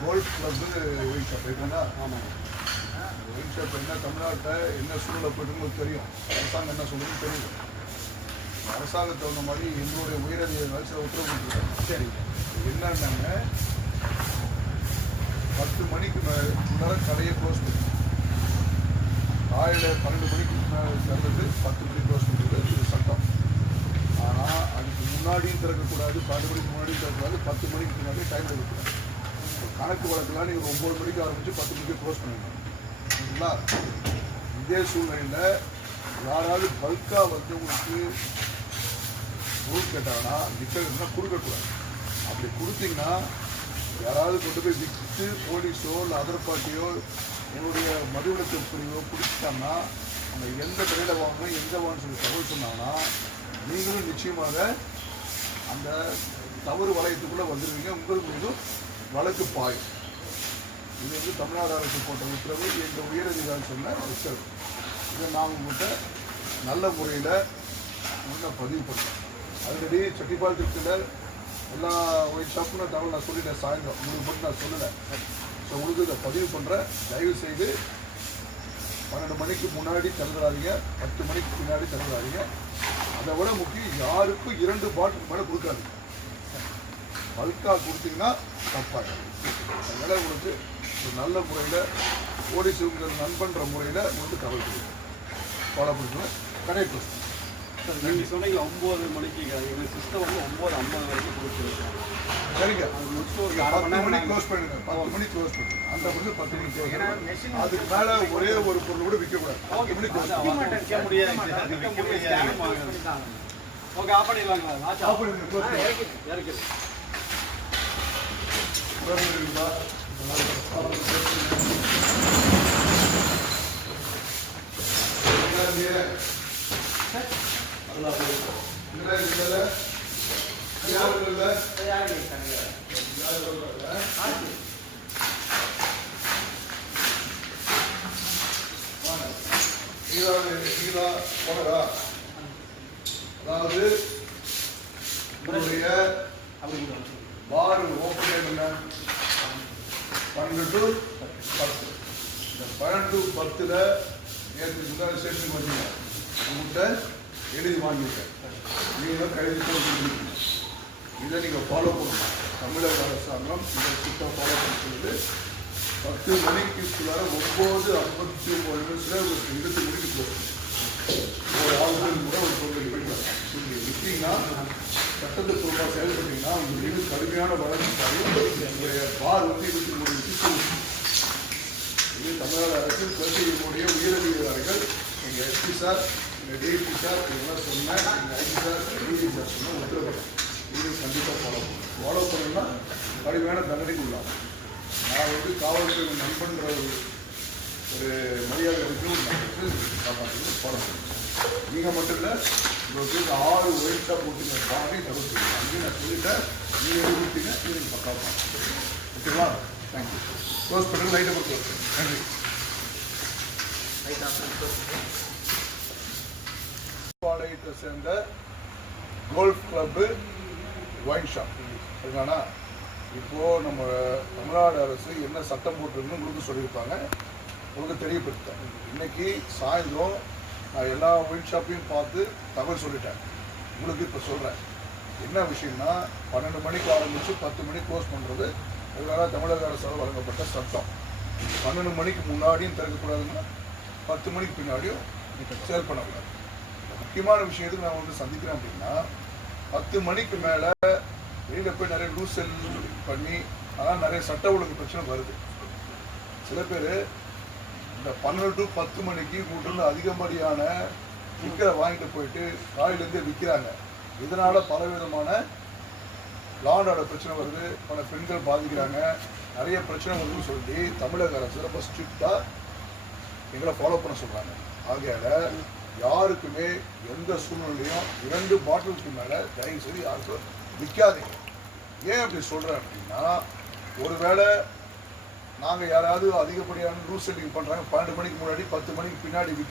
Golf club wine shop இருக்குன்னா ஆமாம். Wine shop என்ன தமிழ்நாட்டில் என்ன சூழலை போயிட்டுன்னு தெரியும். அரசாங்கம் என்ன சொல்லுன்னு தெரியும். அரசாங்கத்தை தகுந்த மாதிரி எங்களுடைய உயரதிகாரிகள் சில உத்தரவு கொடுத்துருக்காங்க. சரிங்க. என்னன்னாங்க 10 மணிக்கு முன்னாடி கடையை க்ளோஸ் பண்ணி காலையில் 12 மணிக்கு திறந்துட்டு 10 மணிக்கு க்ளோஸ் பண்ணுறது இது சட்டம். ஆனால் அதுக்கு முன்னாடியும் திறக்கக்கூடாது, 12 மணிக்கு முன்னாடியும் திறக்கக்கூடாது, 10 மணிக்கு முன்னாடி டைம் எடுக்கக்கூடாது. கணக்கு வழக்கெல்லாம் நீங்கள் 9 மணிக்கு ஆரம்பித்து 10 மணிக்கு க்ளோஸ் பண்ணிடணும். சரிங்களா? இதே சூழ்நிலையில் யாராவது பல்காக வந்து உங்களுக்கு ரூல் கேட்டாங்கன்னா விற்கிறதுனா கொடுக்கக்கூடாது. அப்படி கொடுத்தீங்கன்னா யாராவது கொண்டு போய் விற்று போலீஸோ இல்லை அதர் பார்ட்டியோ என்னுடைய மதுவிலக்கு பிரிவோ பிடிச்சிட்டாங்கன்னா அவங்க எந்த கடையில் வாங்கணும் எந்த வாங்கன்னு சொல்லி தகவல் சொன்னாங்கன்னா நீங்களும் நிச்சயமாக அந்த தவறு வளையத்துக்குள்ளே வந்துடுவீங்க. உங்கள் மீதும் வழக்கு பாயும். இது வந்து தமிழ்நாடு அரசு போட்ட உத்தரவு, எங்கள் உயரதிகாரி சொன்ன உத்தரவு. இதை நான் உங்கள்கிட்ட நல்ல முறையில் முன்ன பதிவு பண்ணுறேன். ஆல்ரெடி செட்டிப்பாளையத்தில் எல்லா ஒயின் ஷாப்பும் தகவல் நான் சொல்லிட்டேன். சாயந்தரம் உங்களுக்கு மட்டும் நான் சொல்லலை. ஸோ உங்களுக்கு இதை பதிவு பண்ணுறேன். தயவு செய்து 12 மணிக்கு முன்னாடி திறந்துடாதீங்க, 10 மணிக்கு பின்னாடி திறந்துடாதீங்க. அதை விட முக்கியம் யாருக்கும் 2 பாட்டில் மேலே கொடுக்காதீங்க. பல்காக கொடுத்தீங்கன்னா தப்பாயிடும். அதனால் உங்களுக்கு ஒரு நல்ல முறையில் போலீஸ் உங்கள் நண்பன்ற முறையில் உங்களுக்கு தகவல் கொடுக்கும். ஃபாலோ பண்ணுறேன். கடை க்ளோஸ். சார் நீங்கள் சொன்னீங்க 9 மணிக்கு எங்கள் சிஸ்டம் வந்து 9:50 வரைக்கும் கொடுத்துருக்கோம். சரிங்க. அது முடிச்சு ஒரு 10 மணிக்கு க்ளோஸ் பண்ணிடுங்க. 10 மணிக்கு க்ளோஸ் பண்ணுங்க. அந்த மணிக்கு 10 மணிக்கு க்ளோஸ் பண்ணுங்க. அதுக்கு மேலே ஒரே ஒரு பொருள் கூட விற்கக்கூடாது. 10 மணிக்கு க்ளோஸ் பண்ணுங்க. விற்க முடியாது. ஓகே, ஆஃப் பண்ணிடலாங்களா? ஆஃப் பண்ணிடுங்க. க்ளோஸ் பண்ணுங்க. இறக்குது. அதாவது உங்களுடைய பார் ஓப்பன் டைம் என்ன? 12 to 10. இந்த 12 to 10ல் நேற்று முன்னாடி ஸ்டேஷனுக்கு வந்தீங்க. உங்கள்கிட்ட எழுதி வாங்கிட்டேன். நீங்களும் கைது போட்டு இதை நீங்கள் ஃபாலோ பண்ணணும். தமிழக அரசாங்கம் இதை சுத்தம் ஃபாலோ பண்ண சொல்லுது. 10 மணிக்குள்ளார 9:59 நிமிஷத்தில் 20 மணிக்கு போகணும். ஒரு ஆளுநர் கூட ஒரு பொருள் நீங்கள் விற்றீங்கன்னா சட்டத்தை பொருளாக செயல்பட்டீங்கன்னா உங்கள் மீது கடுமையான வழக்கு எங்களுடைய பார் வந்து 23 நிமிஷம். இது தமிழ்நாடு அரசு கல்வியினுடைய உயரதிகாரிகள் எங்கள் எஸ்பி சார், எங்கள் டிஎஸ்பி சார் இதெல்லாம் சொன்னேன். எங்கள் ஐடி சார், டிஜி சார் சொன்ன உத்தரவு இது கண்டிப்பாக ஃபாலோ பண்ணணும்னா கடுமையான தண்டனைக்கு உள்ளாகும். நான் வந்து காவல்துறை நண்பன்ற ஒரு மரியாதை இருக்கு காப்பாற்று ஃபாலோ பண்ணுறேன். நீங்கள் மட்டும் இல்லை, உங்களுக்கு 6 ஒயின் ஷாப் போட்டுங்க பாருங்க தவிர்த்து அங்கேயும் நான் சொல்லிட்டேன். நீங்கள் எழுதிட்டீங்க, நீங்கள் பக்கா பார்த்து ஓகேவா? தேங்க்யூ. க்ளோஸ் பண்ணுறது லைட்டை பொறுத்து க்ளோஸ் பண்ணுங்க. நன்றி. பாளையத்தை சேர்ந்த கோல்ஃப் கிளப்பு ஒயின் ஷாப் இருக்கானா? இப்போது நம்ம தமிழ்நாடு அரசு என்ன சட்டம் போட்டிருக்குன்னு உங்களுக்கு சொல்லியிருப்பாங்க. உங்களுக்கு தெரியப்படுத்தேன். இன்றைக்கி சாயந்தரம் நான் எல்லா ஒயின் ஷாப்பையும் பார்த்து தகவல் சொல்லிட்டேன். உங்களுக்கு இப்போ சொல்கிறேன். என்ன விஷயம்னா 12 மணிக்கு ஆரம்பித்து 10 மணிக்கு க்ளோஸ் பண்ணுறது அதனால தமிழக அரசால் வழங்கப்பட்ட சட்டம். 12 மணிக்கு முன்னாடியும் திறக்கக்கூடாதுன்னா 10 மணிக்கு பின்னாடியும் சேல் பண்ணக்கூடாது. முக்கியமான விஷயத்துக்கு நான் வந்து சந்திக்கிறேன் அப்படின்னா 10 மணிக்கு மேலே வெளியில் போய் நிறைய லூஸ் செல் பண்ணி அதனால் நிறைய சட்ட ஒழுங்கு பிரச்சனை வருது. சில பேர் இந்த 12 to 10 மணிக்கு கூட்டிருந்து அதிகப்படியான விற்கிற வாங்கிட்டு போயிட்டு காலையிலேருந்தே விற்கிறாங்க. இதனால் பலவிதமான லாண்ட் ஆர்டர் பிரச்சனை வருது, பல பெண்கள் பாதிக்கிறாங்க, நிறைய பிரச்சனை வருதுன்னு சொல்லி தமிழக அரசு ரொம்ப ஸ்ட்ரிக்டாக எங்களை ஃபாலோ பண்ண சொல்கிறாங்க. ஆகையால் யாருக்குமே எந்த சூழ்நிலையும் 2 பாட்டிலுக்கு மேலே தயவு செய்து யாருக்கும் விற்காதீங்க. ஏன் அப்படி சொல்கிறேன் அப்படின்னா, ஒருவேளை நாங்கள் யாராவது அதிகப்படியான லூஸ் செல்லிங் பண்ணுறாங்க 12 மணிக்கு முன்னாடி 10 மணிக்கு பின்னாடி